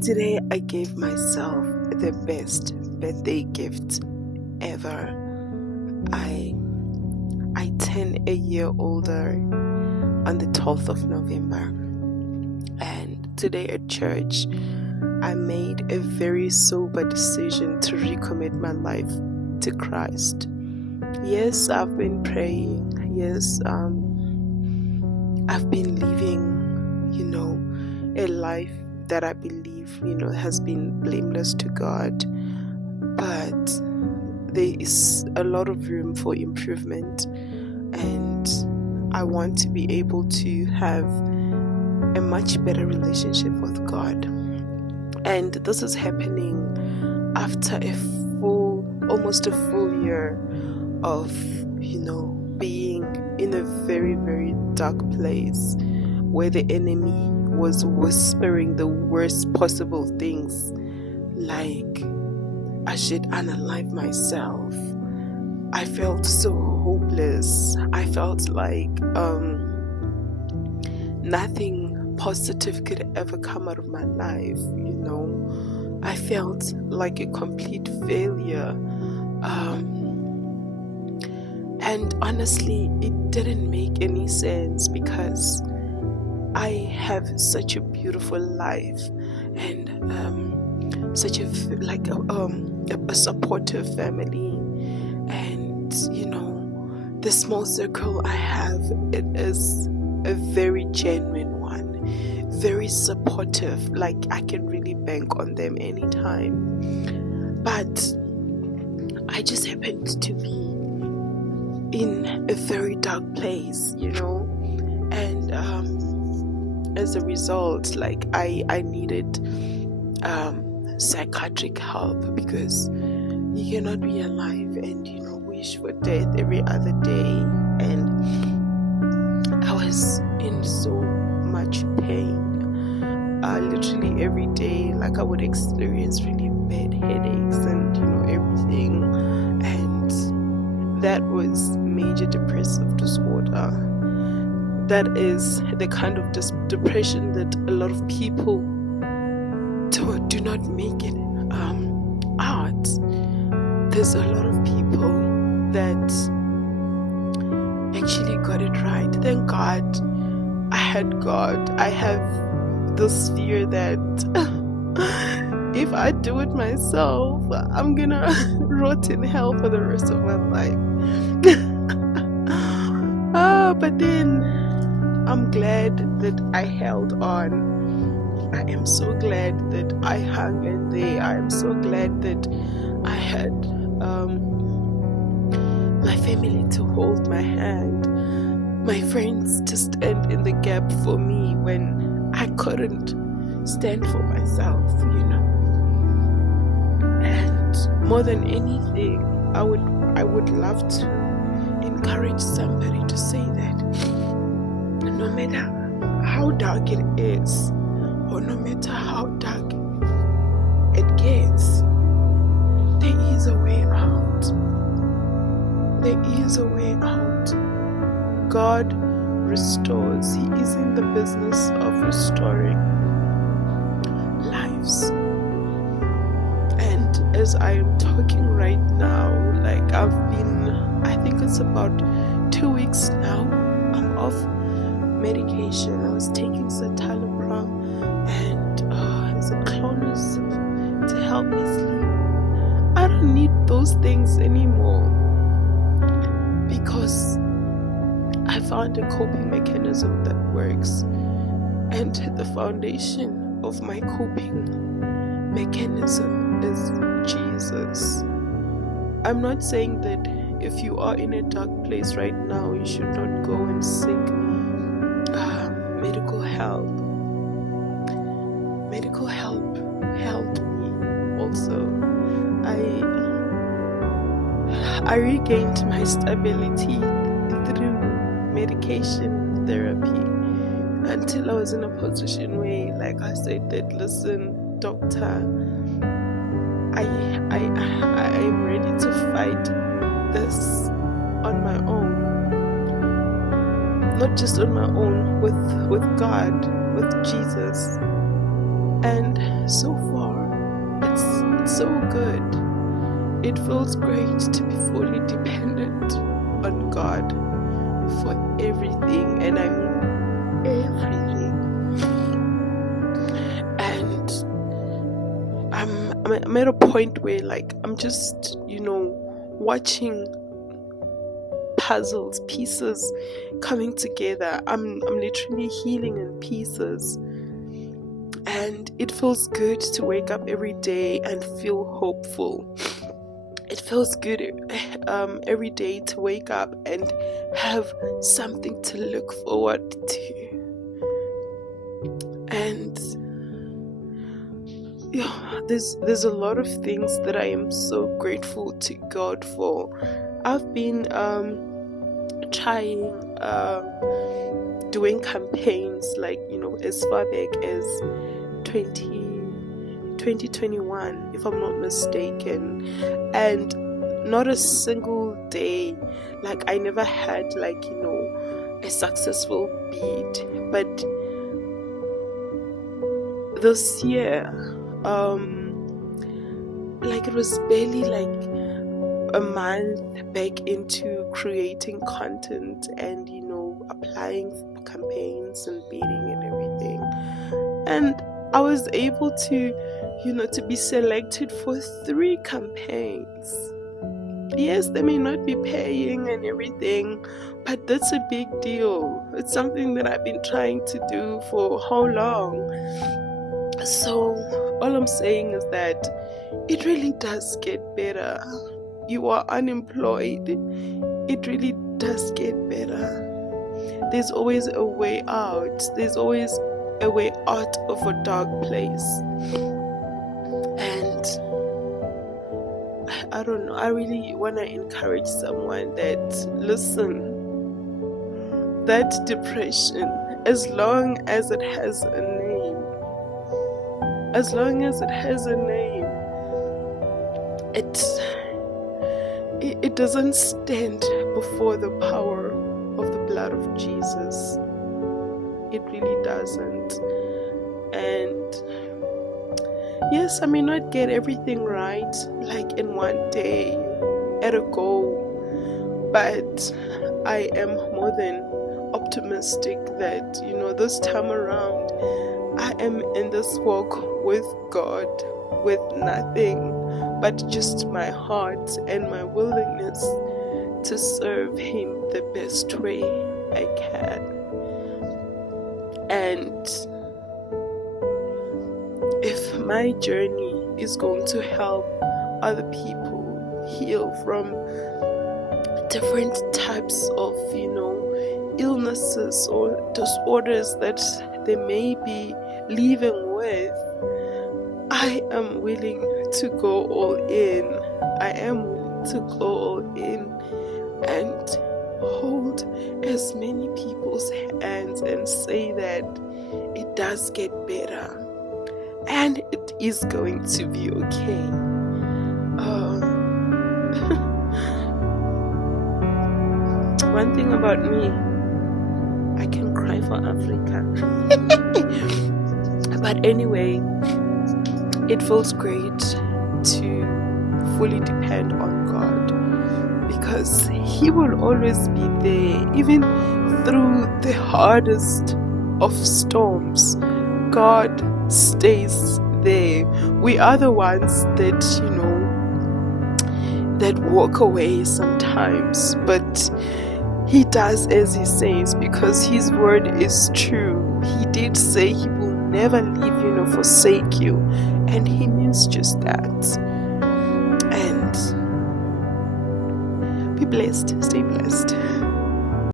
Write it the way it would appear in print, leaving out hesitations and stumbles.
Today I gave myself the best birthday gift ever. I I turn a year older on the 12th of November. And today at church, I made a very sober decision to recommit my life to Christ. Yes, I've been praying. Yes, I've been living, a life that I believe, has been blameless to God. But there is a lot of room for improvement, and I want to be able to have a much better relationship with God. And this is happening after almost a full year of, being in a very, very dark place where the enemy was whispering the worst possible things, like I should unalive myself. I felt so hopeless. I felt like nothing positive could ever come out of my life. I felt like a complete failure. And honestly, it didn't make any sense because I have such a beautiful life and such a supportive family, and the small circle I have, it is a very genuine one, very supportive. Like I can really bank on them anytime. But I just happened to be in a very dark place, and as a result, like I needed psychiatric help, because you cannot be alive and wish for death every other day. And I was in so much pain, literally every day. Like I would experience really bad headaches and everything, and that was major depressive disorder. That is the kind of depression that a lot of people do not make it out. There's a lot of people that actually got it right. Thank God I had God. I have this fear that if I do it myself, I'm gonna rot in hell for the rest of my life. But then I'm glad that I held on. I am so glad that I hung in there. I am so glad that I had my family to hold my hand, my friends to stand in the gap for me when I couldn't stand for myself, And more than anything, I would love to encourage somebody to say that no matter how dark it is, or no matter how dark it gets, there is a way out. There is a way out. God restores. He is in the business of restoring lives. And as I am talking right now, like I think it's about 2 weeks now, I'm off medication. I was taking citalopram and Clonus to help me sleep. I don't need those things anymore, because I found a coping mechanism that works, and the foundation of my coping mechanism is Jesus. I'm not saying that if you are in a dark place right now, you should not go and seek medical help. Medical help helped me also. I regained my stability through medication therapy until I was in a position where, like I said, that listen, doctor, I am ready to fight this on my own. Not just on my own, with God, with Jesus. And so far, it's so good. It feels great to be fully dependent on God for everything, and I mean everything. And I'm at a point where, like, I'm just, watching puzzles, pieces coming together. I'm literally healing in pieces. And it feels good to wake up every day and feel hopeful. It feels good every day to wake up and have something to look forward to. And there's a lot of things that I am so grateful to God for. I've been trying doing campaigns, like, as far back as 2021, if I'm not mistaken, and not a single day, like, I never had, like, a successful bid. But this year, like, it was barely like a month back into creating content and applying for campaigns and bidding and everything, and I was able to to be selected for 3 campaigns. Yes, they may not be paying and everything, but that's a big deal. It's something that I've been trying to do for how long? So all I'm saying is that it really does get better. You are unemployed, it really does get better. There's always a way out. There's always a way out of a dark place. And I don't know, I really want to encourage someone that, listen, that depression, as long as it has a name, it doesn't stand before the power of the blood of Jesus. It really doesn't. And yes, I may not get everything right, like, in one day at a go, but I am more than optimistic that this time around I am in this walk with God with nothing but just my heart and my willingness to serve Him the best way I can. And if my journey is going to help other people heal from different types of illnesses or disorders that they may be living with, I am willing to go all in. I am willing to go all in and hold as many people's hands and say that it does get better and it is going to be okay. One thing about me, I can cry for Africa. But anyway, it feels great to fully depend on God, because He will always be there, even through the hardest of storms. God stays there. We are the ones that that walk away sometimes, but He does as He says, because His word is true. He did say He will never leave you nor forsake you, and He means just that. And be blessed, stay blessed.